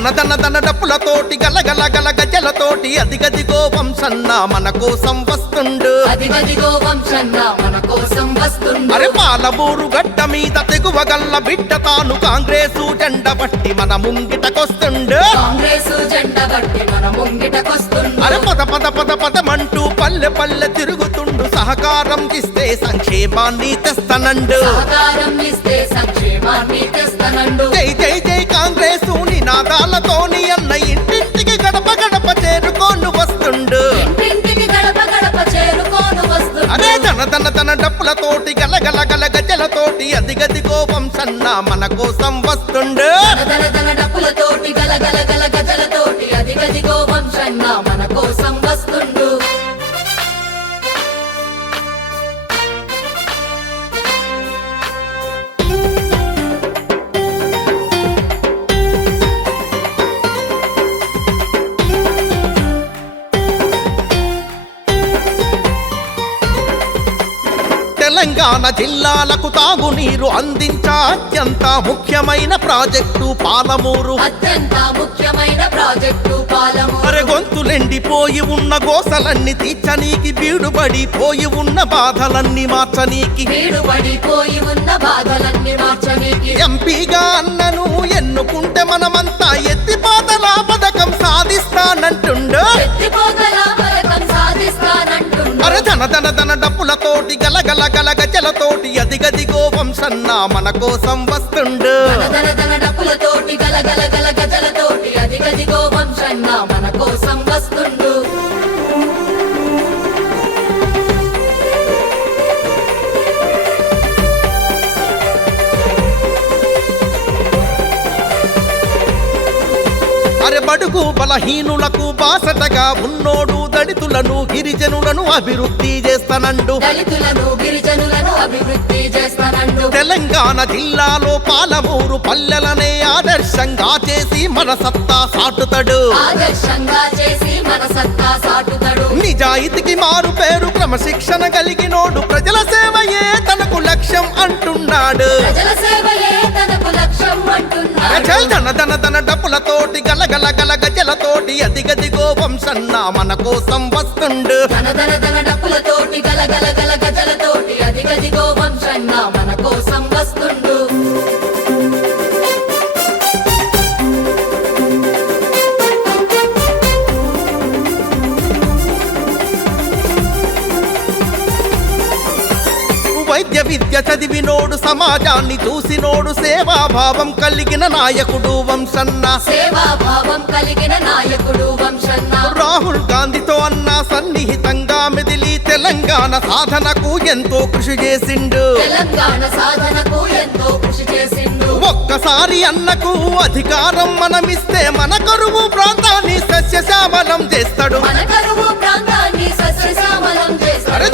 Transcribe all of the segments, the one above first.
ధన డప్పులతోటి గలగల గల గజలతోటి అదిగదిగో వంశన్న మన కోసం వస్తుండు. అదిగదిగో వంశన్న మన కోసం వస్తుండు. అరే పాలమూరు గడ్డ మీద తెగువగల్ల బిడ్డ తాను కాంగ్రెసు జెండ బట్టి మన ముంగిటకొస్తుండు. కాంగ్రెసు జెండ బట్టి మన ముంగిటకొస్తుండు. అరే పద పద పద పదమంటూ పల్లె పల్లె తిరుగుతుండు. సహకారం ఇస్తే సంక్షేమాన్ని తెస్తనండు. సహకారం ఇస్తే సంక్షేమాన్ని తెస్తనండు. జై జై జై కాంగ్రెసు నినాదాలతోని అన్న ఇంటింటికి గడప గడప చేరుకోను వస్తుండు. ఇంటింటికి గడప గడప చేరుకోను వస్తుండు. అరే ధన డప్పులతోటి గలగల గల గజలతోటి అదిగదిగో వంశన్న మన కోసం వస్తుండు. ధన డప్పులతోటి గలగల గల గజలతోటి అదిగదిగో వంశన్న మన కోసం వస్తుండు. తెలంగాణ జిల్లాలకు తాగునీరు అందించా అత్యంత ముఖ్యమైన ప్రాజెక్టు పాలమూరు. అత్యంత ముఖ్యమైన ప్రాజెక్టు పాలమూరు. అరే గొంతులెండిపోయి ఉన్న గోసలన్నీ తీర్చనీకి, బీడుబడిపోయి ఉన్న బాధలన్నీ మార్చనీకి, బీడుబడిపోయి ఉన్న బాధలన్నీ మార్చనీకి ఎంపీగా అన్నను ఎన్నుకుంటే మనమంతా ఎత్తిపోతల పథకం సాధిస్తానంటుండు. ఎత్తిపోతల పథకం సాధిస్తానంటుండు. అరే ధన డప్పులతోటి గలగల గల గజలతోటి అదిగదిగో వంశన్న మన కోసం వస్తుండు. ధన డప్పులతోటి గలగల గల గజలతోటి అదిగదిగో వంశన్న మన కోసం వస్తుండు. అరే బడుగు బలహీనులకు బాసటగా ఉన్నోడు, దళితులను గిరిజనులను అభివృద్ధి చేస్తానండు. దళితులను గిరిజనులను అభివృద్ధి చేస్తానండు. తెలంగాణ జిల్లాలో పాలమూరు పల్లెలనే ఆదర్శంగా చేసి మన సత్తా సాటుతాడు. ఆదర్శంగా చేసి మన సత్తా సాటుతాడు. నిజాయితీకి మారు పేరు, క్రమశిక్షణ కలిగినోడు, ప్రజల సేవయే తనకు లక్ష్యం అంటున్నాడు. ప్రజల సేవయే తనకు లక్ష్యం అంటున్నాడు. ధన డప్పులతోటి గలగల గల గజలతోటి అదిగదిగో వంశన్న మన కోసం వస్తుండు. ధన డప్పులతోటి గలగల గల గజలతోటి అదిగదిగో వంశన్న మన కోసం వస్తుండు. వైద్య విద్య చదివినోడు, సమాజాన్ని చూసినోడు, సేవాభావం కలిగిన నాయకుడు వంశన్న. సేవాభావం కలిగిన నాయకుడు వంశన్న. రాహుల్ గాంధీతో అన్న సన్నిహితంగా మెదిలి తెలంగాణ సాధనకు ఎంతో కృషి చేసిండు. తెలంగాణ సాధనకు ఎంతో కృషి చేసిండు. ఒక్కసారి అన్నకు అధికారం మనమిస్తే మన కరువు ప్రాంతాన్ని సస్యశ్యామలం చేస్తాడు. మన కరువు ప్రాంతాన్ని సస్యశ్యామలం చేస్తాడు. అరే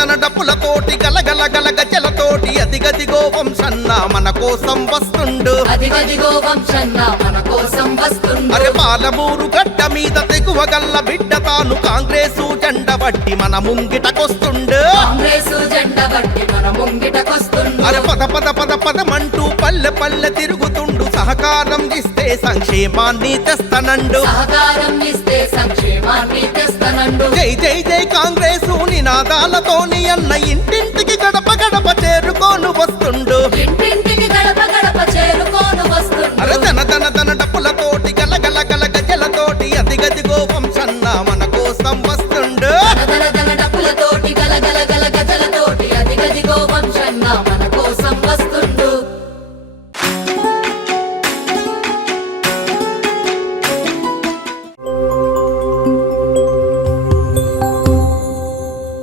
ధన డప్పులతోటి గలగల గల గజలతోటి అదిగదిగో వంశన్న మన కోసం వస్తుండు. అదిగదిగో వంశన్న మన కోసం వస్తుండు. అరే పాలమూరు గడ్డ మీద తెగువగల్ల బిడ్డ తాను కాంగ్రెసు జెండ బట్టి మన ముంగిటకొస్తుండు. కాంగ్రెసు జెండ బట్టి మన ముంగిటకొస్తుండు. అరే పద పద పద పదమంటూ పల్లె పల్లె తిరుగుతుండు. సహకారం ఇస్తే సంక్షేమాన్ని తెస్తనండు. సహకారం ఇస్తే సంక్షేమాన్ని తెస్తనండు. జై జై జై కాంగ్రెసు నినాదాలతోని అన్న ఇంటింటికి గడప గడప చేరుకోను వస్తుండు. ఇంటింటికి గడప గడప చేరుకోను వస్తుండు. అరే ధన డప్పులతోటి గలగల గల గజలతోటి అదిగదిగో వంశన్న మన కోసం వస్తుండు.